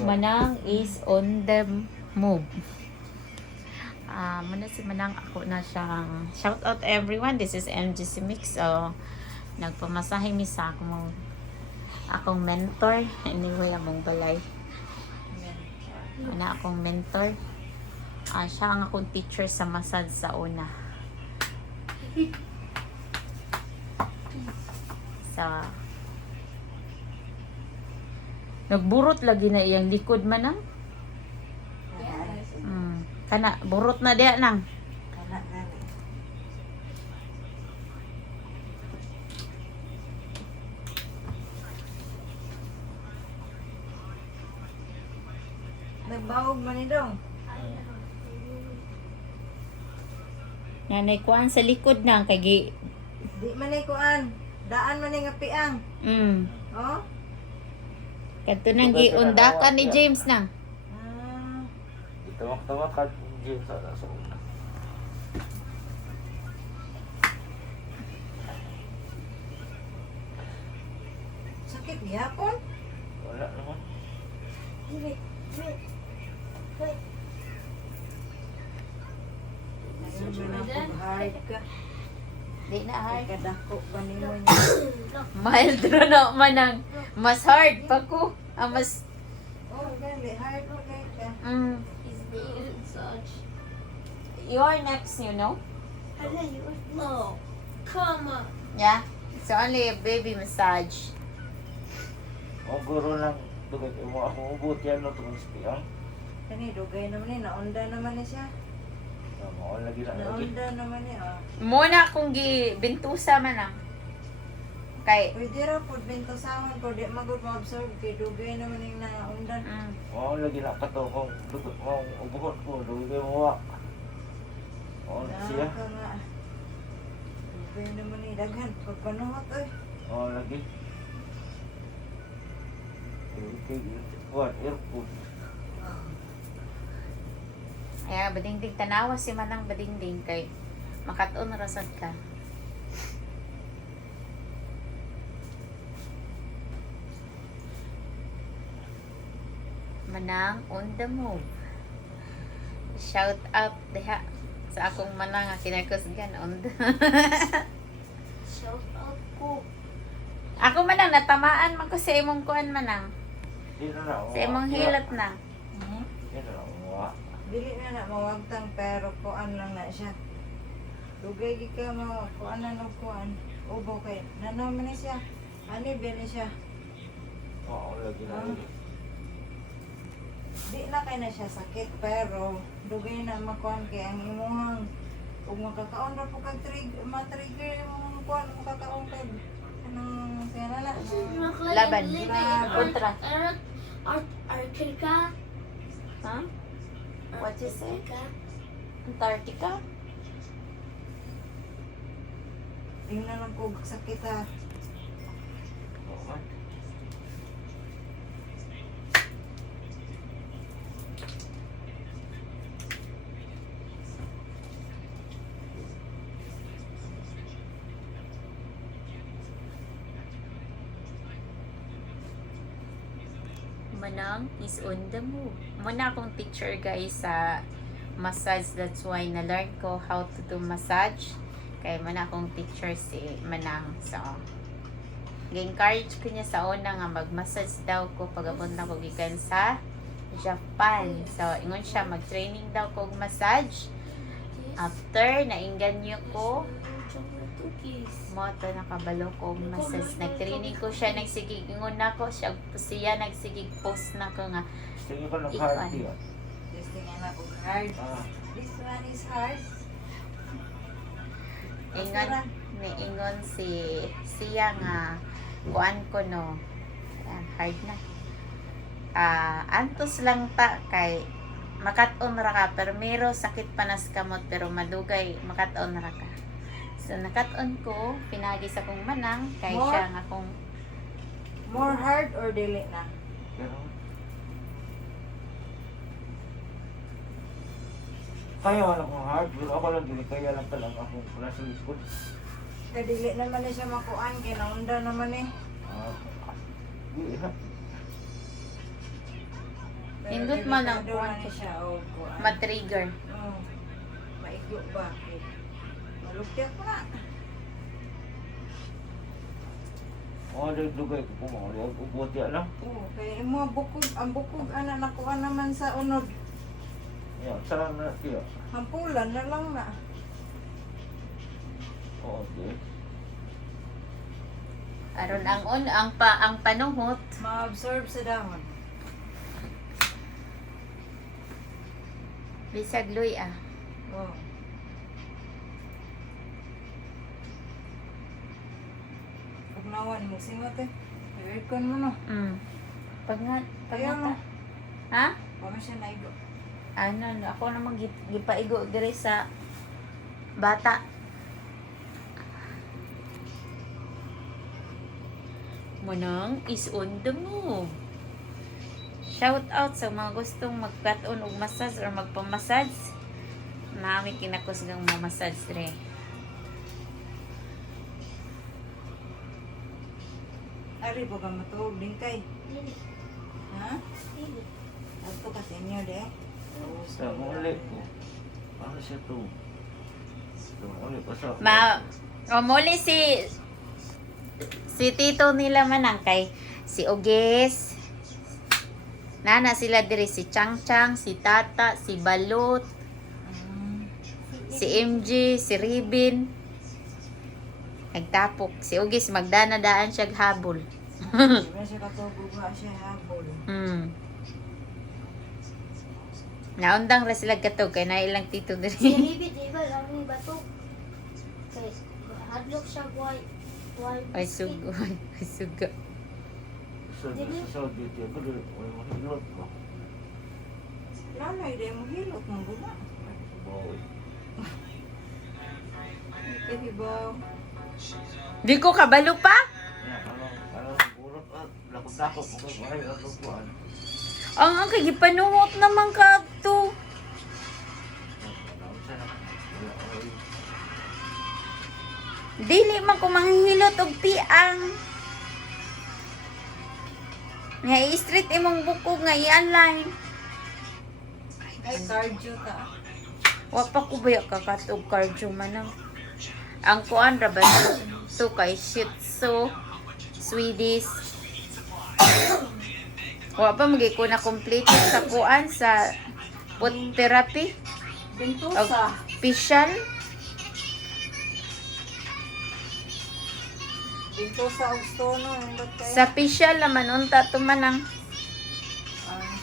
Manang is on the move. Muna si Manang, ako na siyang shout out everyone. This is MGC Mix. So, nagpamasahe mi sa akong mentor. Anyway, among balay. Ana akong mentor. Siya ang akong teacher sa massage sa una. Nagburot lagi na iyang likod Manang. Kana burot na diha nang. Kana gani. Nagbawog man ni dong. Nanay kuan sa likod nang kay Di man ni kuan. Daan man ni nga piang. Oh? Kadto nang giundakan ni James nang. Tawak-tawak ka James sa una. Sakit gihapon? Wala naman. Hard ka. Di na hard. Kadako ba nimo niya? Mild ra na Manang. Mas hard pa ko. Mas Oh, gali hard mo kay ka. You are next, you know? No. Come on. Yeah. It's only a baby massage. O guro lang dugay mo ako ubot yan no tungod sa piyang. Kani dugay naman ni naunda naman ni siya. Mao lagi na lagi. Naunda naman ni Muna akong gibintusa Manang. Kay Pwede ra pud bento sahon ko di magud mo absorb kay dugay naman ning naundan. Mao lagi na kato kung dugot mo ubuhon ko dugay mo wa. O siya. Dugay naman ni daghan pagpanuhot oy. O lagi. Okay, what airport. Kaya badingding tanawa si Manang badingding kay makaton rasad ka. Manang on the move. Shout out diha sa akong Manang nga kinakusgan on the Shout out ko. Ako Manang natamaan man ko sa imong kuan Manang. Di na na. Sa imong hilat na. Di na na. Wa. Dili na mawagtang pero kuan lang na siya. Dugay gi ka mo kuan na no kuan. Ubo kay nanaw man ni siya. Ani ba ni siya? Mao lagi na lagi. Di na kay na siya sakit pero dugay na makuan kay ang imong ug makakaon ra po kag ma-trigger imong kuan makakaon kag anong kaya na Laban. Kontra. Arctica. Huh? What you say? Arctica. Antarctica? Tingnan lang kog sakit ha. Oo. Manang is on the move. Muna akong teacher guys sa massage. That's why na-learn ko how to do massage. Kaya muna akong teacher si Manang. So, gi-encourage ko niya sa una nga mag-massage daw ko pag-abot na ko gikan sa Japan. So, ingon siya mag-training daw ko massage. After, nainganyo ko moto nakabalo ko massage. Nag-training ko siya, nagsigig ingon na ko siya nagsigig post na ko nga Sige ko ng party. This thing na kog hard. This one is hard. ingon siya nga kuan ko no. Ayan, hard na. Antos lang ta kay makat-on ra ka pero sakit panas kamot pero madugay makat-on ra ka. So nakat-on ko pinagi sa kong Manang kay More? siya nga kong More hard or dili na? Pero kaya wala kong hard, pero ako lang dili kaya lang talaga ako nasa likod. Kaya dili naman na siya makuan kay naunda naman eh. Dili na. Hindot man ang delikado kuwan na ni siya o kuwan. ma-trigger. Oh, maigyo ba? Malupya ko na. Oh, dugay ko po mga ubot yan lang. Oo, kaya yung mga bukog, ang bukog ana nakuha naman sa unod. Yan, saan na tiyo? Hampulan na lang na. Oo, di. Aron ang panuhot. Ma-absorb sa dahon. Bisag luy ah. Oo. Pag nawan mo, singot eh. I-aircon mo no. Pag nga, Ayaw mo. Ha? Pama siya naigo. Ano, ako naman gipaigo dire sa bata. Manang is on the move. Shout out sa mga gustong magkat-on og massage or magpamassage. Nami kinakusgang mamassage dire. Ari po ka matulog din kay. Dili. Ha? Dili. Ato ka sa inyo de. Sa muli ko. Ano siya to? Sa muli pa sa... Muli si tito nila manang kay si Oges. Nana sila diri si Chang Chang, si Tata, si Balot, si MJ, si Ribin. Nagtapok. Si Oges magdana-daan siya habol. Diba siya katulog nga siya habol. Naundang ra sila katog kay na ilang tito Si diri. Libid, iba lang yung bato. Kay, hadlok siya white. Ay sugo, ay sugo. Sa Saudi tiyo, pero may mahilot ko. Lalay de mo hilot mo guna. Bawi. Kahibaw. Di ko kabalo pa. Yan, ano, burot at lakot-lakot mo kay bahay at lupuan. Ang kagipanuhot naman kadto. Dili man ko manghihilot og tiang. Nga i-street imong bukog nga i-align. Ay, cardio ta. Wa pa ko ba kakatog cardio man ang kuan ra ba to kay Shih Tzu, Swedish. Wa pa magi ko na complete sa kuan sa foot therapy o Bentosa. facial. Bentosa og stono. Hindot kayo. Sa facial naman unta to manang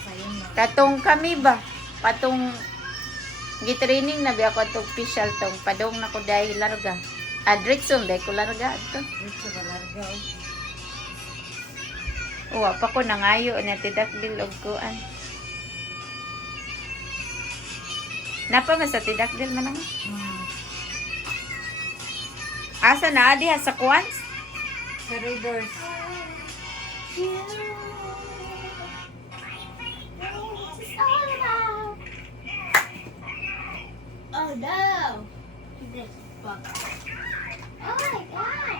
Sa'yo na. katong kami ba patong gitraining na biya ko tong facial tong padong na ko dahil larga. Adrexon dahil ko larga ato. Dito ba larga o? Wa pa ko nangayo na tidakdil og kuan. Napa man sa tidakdil man ang asa na diha sa kuan? Sa readers. Oh no! This fuck. Oh my god!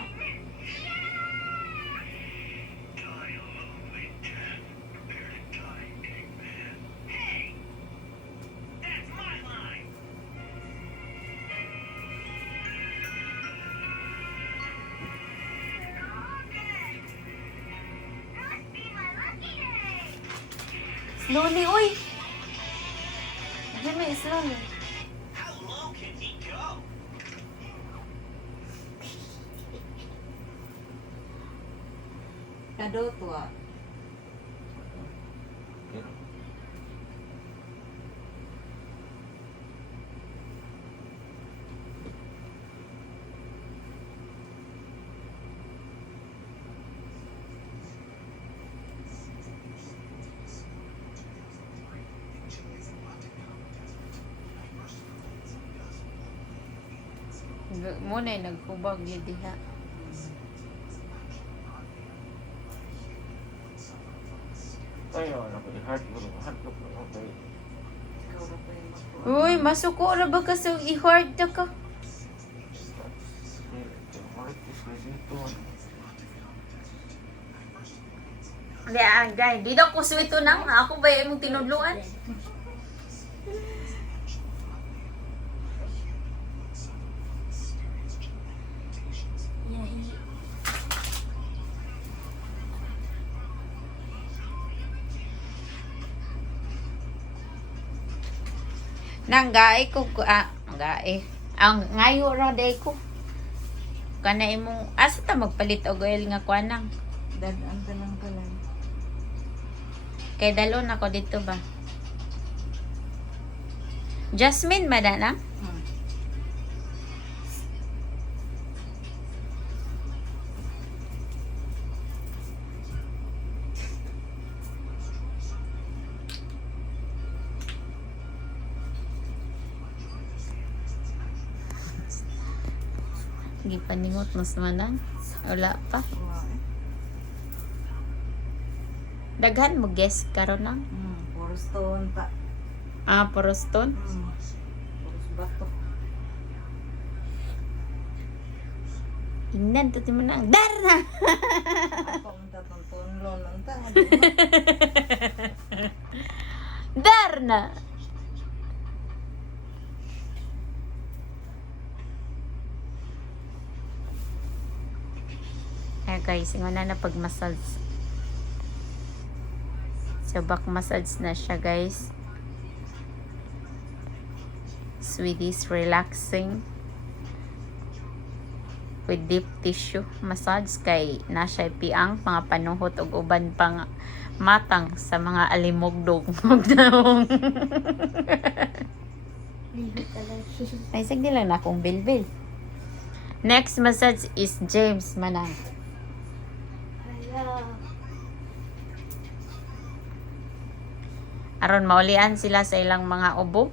Slowly, uy. Jimmy, slowly. Kadotwa. Muna ay nagkubag yun diha. Tayo, heart ko lang okay. Ikaw na pa yung makuha. Uy, masuko ra ba ka sa i-hard na ka? Hindi, guys. Di daw ko sweet nang. Ako ba yung tinudluan? Nang gae ko, gae. Ang ngayo ra day ko. Kana imong, asa ta magpalit og oil nga kuanang. Dadaan ka lang pala. Kay dalon ako dito ba? Jasmine ba na? Hmm. Gipaningot mas manan. Wala pa. Daghan mo guess karon nang. Puro stone ta. Puro stone. Puro bato. Ingnan to mo nang. Dar na. Ako ang tatuntunlon ang ta. Dar na. Guys, ingon na pag-massage. So, back massage na siya, guys. Swedish relaxing with deep tissue massage kay na siya piang mga panuhot ug uban pang matang sa mga alimogdog. Lilit talaga. Ay, sagdi lang na akong bilbil. Next massage is James Manang. Hala. Aron maulian sila sa ilang mga ubo.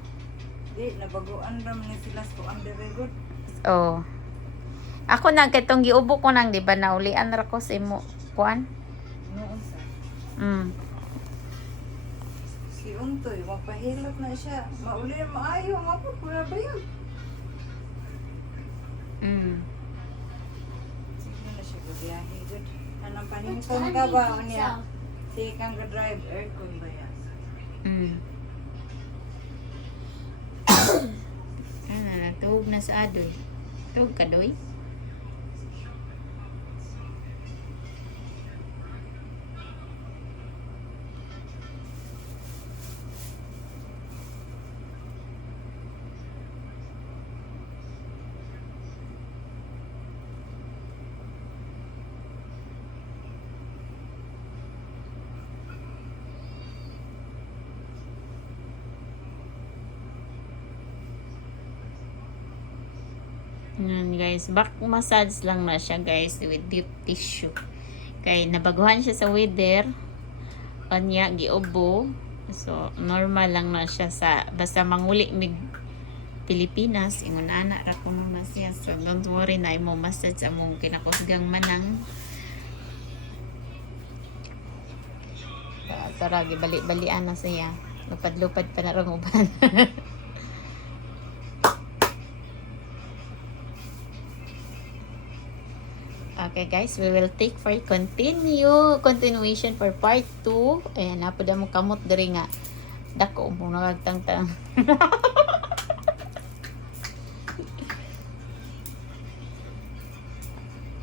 Di, nabaguan ram ni sila sa ang very good. Oh. Ako nang kitong giubo ko nang di ba naulian ra ko sa imo kuan? Noon sa. Si Untoy, magpahilot na siya. Mauli maayo, mapapula ba yun? Sige na siya gabiyahe good. Anong paningkon ka ba o niya? Sige kang ga-drive, aircon ba yan? Ano na, tuhog na sa adoy. Tuhog ka, doy? Yan guys, back massage lang na siya guys with deep tissue. Kay nabaguhan siya sa weather. Anya giubo. So normal lang na siya sa basta manguli mig Pilipinas, ingon ana ra ko mamasya. So don't worry na imo massage among kinakusgang manang. Tara gibali-balian na siya. Lupad-lupad pa na rong uban. Okay guys, we will take for continuation for part 2. Ayan, napoda mo kamot diri nga. Dako mo nagtangtang.